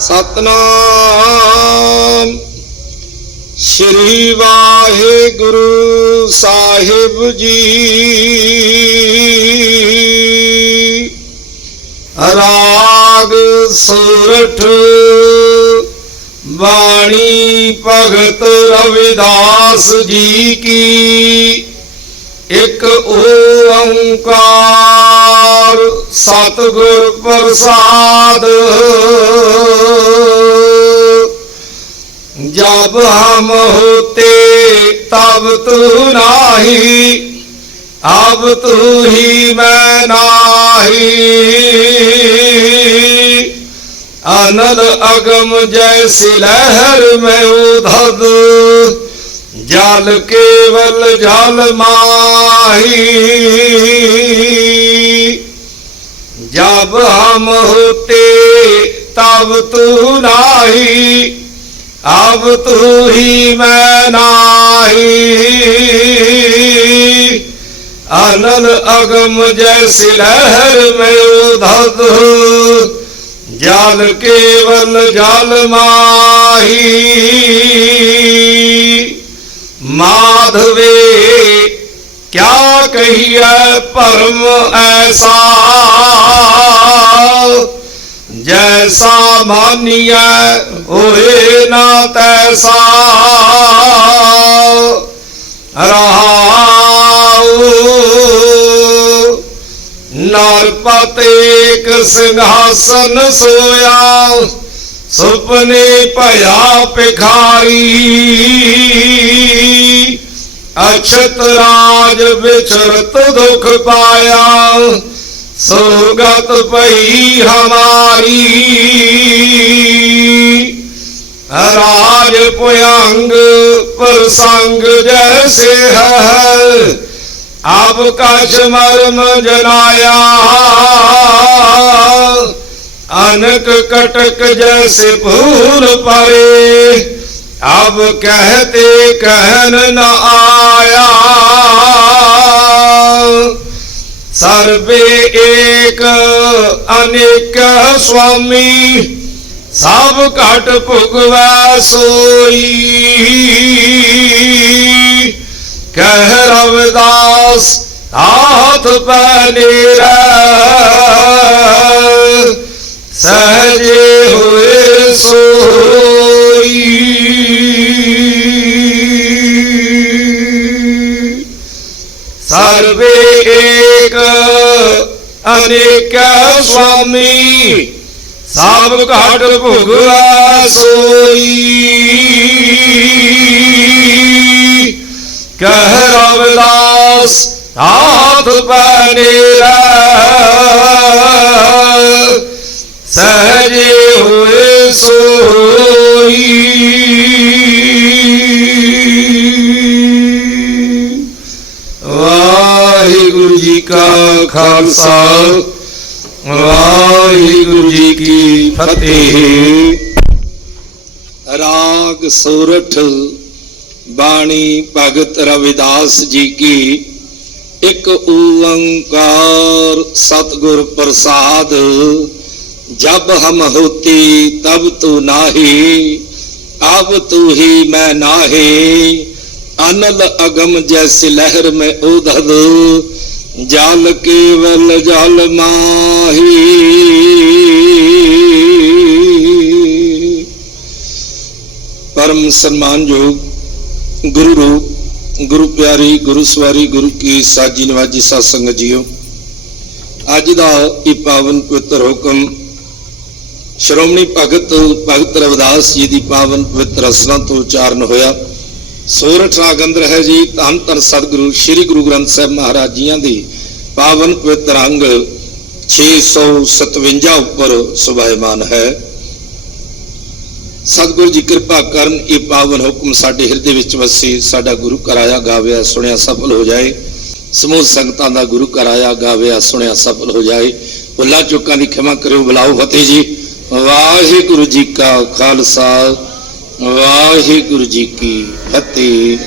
ਸਤਨਾਮ। ਸ਼੍ਰੀ ਵਾਹਿਗੁਰੂ ਸਾਹਿਬ ਜੀ। ਰਾਗ ਸੁਰਠ ਬਾਣੀ ਭਗਤ ਰਵਿਦਾਸ ਜੀ ਕੀ। ਇੱਕ ਓੰਕਾਰ ਸਤਿਗੁਰ ਪ੍ਰਸਾਦ। ਜਬ ਹਮ ਹੋਤੇ ਤਬ ਤੂ ਨਾਹੀ, ਅਬ ਤੂ ਹੀ ਮੈਂ ਨਾਹੀ। ਅਨਲ ਅਗਮ ਜੈਸੀ ਲਹਿਰ ਮੈਂ ਉਧਦ, ਜਲ ਕੇਵਲ ਜਲ ਮਾਹੀ। जब हम होते तब तू नाही अब तू ही मैं नाही अनल अगम जैसी लहर में उधद जल केवल जल माही माधवे क्या कहिए परम ऐसा ਜੈਸਾ ਮਾਨੀਐ ਹੋਏ ਨਾ ਤੈਸਾ। ਰਹਾਉ। ਨਰਪਤ ਏਕ ਸਿੰਘਾਸਨ ਸੋਇਆ, ਸੁਪਨੇ ਭਇਆ ਭਿਖਾਰੀ। ਅਛਤ ਰਾਜ ਵਿਚਰਤ ਦੁਖ ਪਾਇਆ ਸੰਗਤ ਪਈ ਹਮਾਰੀ। ਰਾਜ ਪੁਯੰਗ ਪ੍ਰਸੰਗ ਜੈਸੇ ਹੈ, ਆਪ ਕਛ ਮਰਮ ਜਨਾਇਆ। ਅਨਕ ਕਟਕ ਜੈਸੇ ਭੂਰ ਪਰੇ, ਆਪ ਕਹਤੇ ਕਹਿਨ ਨਾ ਆਇਆ। ਸਰਬੇ ਏਕ ਅਨੇਕ ਸੁਆਮੀ ਸਭ ਘਟ ਭੁਗਵਾ ਸੋਈ। ਕਹਿ ਰਵਦਾਸ ਆਤ ਪਨੀਰਾ ਸਰਵੇ ਏਕ ਅਨੇਕ ਸਵਾਮੀ ਸਭ ਘਟ ਭੁਗਵਾ ਸੋਈ ਕਹਿ ਰਵਦਾਸ ਹਾਥ ਪਨੇਰਾ ਕਾ ਖਾਲਸਾ, ਵਾਹਿਗੁਰੂ ਜੀ ਕੀ ਫਤਿਹ। ਰਾਗ ਸੋਰਠ, ਬਾਣੀ ਭਗਤ ਰਵਿਦਾਸ ਜੀ ਕੀ, ਇੱਕ ਓੰਕਾਰ ਸਤਗੁਰ ਪ੍ਰਸਾਦ, ਜਬ ਹਮ ਹੋਤੀ ਤਬ ਤੂ ਨਾਹੀ, ਅਬ ਤੂ ਹੀ ਮੈਂ ਨਾਹੀ, ਅਨਲ ਅਗਮ ਜੈਸੀ ਲਹਿਰ ਮੈਂ ਉਧਦ ਜਲ ਕੇਵਲ ਜਲ ਮਾਹੀ। ਪਰਮ ਸਨਮਾਨਯੋਗ ਗੁਰੂ ਰੂਪ, ਗੁਰੂ ਪਿਆਰੀ, ਗੁਰੂ ਸਵਾਰੀ, ਗੁਰੂ ਕੀ ਸਾਜੀ ਨਵਾਜੀ ਸਾਧ ਸੰਗਤ ਜੀਓ। ਅੱਜ ਦਾ ਇਹ ਪਾਵਨ ਪਵਿੱਤਰ ਹੁਕਮ ਸ਼੍ਰੋਮਣੀ ਭਗਤ ਭਗਤ ਰਵਿਦਾਸ ਜੀ ਦੀ ਪਾਵਨ ਪਵਿੱਤਰ ਰਸਨਾ ਤੋਂ ਉਚਾਰਨ ਹੋਇਆ। ਸੋਰਠ ਰਾਗ ਅੰਦਰ ਹੈ ਜੀ ਧੰਨ ਧੰਨ ਸਤਿਗੁਰੂ, ਸ੍ਰੀ ਗੁਰੂ ਗ੍ਰੰਥ ਸਾਹਿਬ ਮਹਾਰਾਜ ਜੀਆਂ ਦੀ ਪਾਵਨ ਪਵਿੱਤਰ ਅੰਗ 657 ਉੱਪਰ ਸੁਭਾਇਮਾਨ ਹੈ। ਸਤਿਗੁਰੂ ਜੀ ਕਿਰਪਾ ਕਰਨ ਇਹ ਪਾਵਨ ਹੁਕਮ ਸਾਡੇ ਹਿਰਦੇ ਵਿੱਚ ਵਸੇ, ਸਾਡਾ ਗੁਰੂ ਕਰਾਇਆ ਗਾਵਿਆ, ਸੁਣਿਆ ਸਫਲ ਹੋ ਜਾਏ। ਸਮੂਹ ਸੰਗਤਾਂ ਦਾ ਗੁਰੂ ਕਰਾਇਆ ਗਾਵਿਆ, ਸੁਣਿਆ ਸਫਲ ਹੋ ਜਾਏ। ਭੁੱਲਾਂ ਚੁੱਕਾਂ ਦੀ ਖਿਮਾ ਕਰਿਓ ਬੁਲਾਓ ਫਤਿਹ ਜੀ। ਵਾਹਿਗੁਰੂ ਜੀ ਕਾ ਖਾਲਸਾ। ਵਾਹਿਗੁਰੂ ਜੀ ਕੀ ਫਤਿਹ।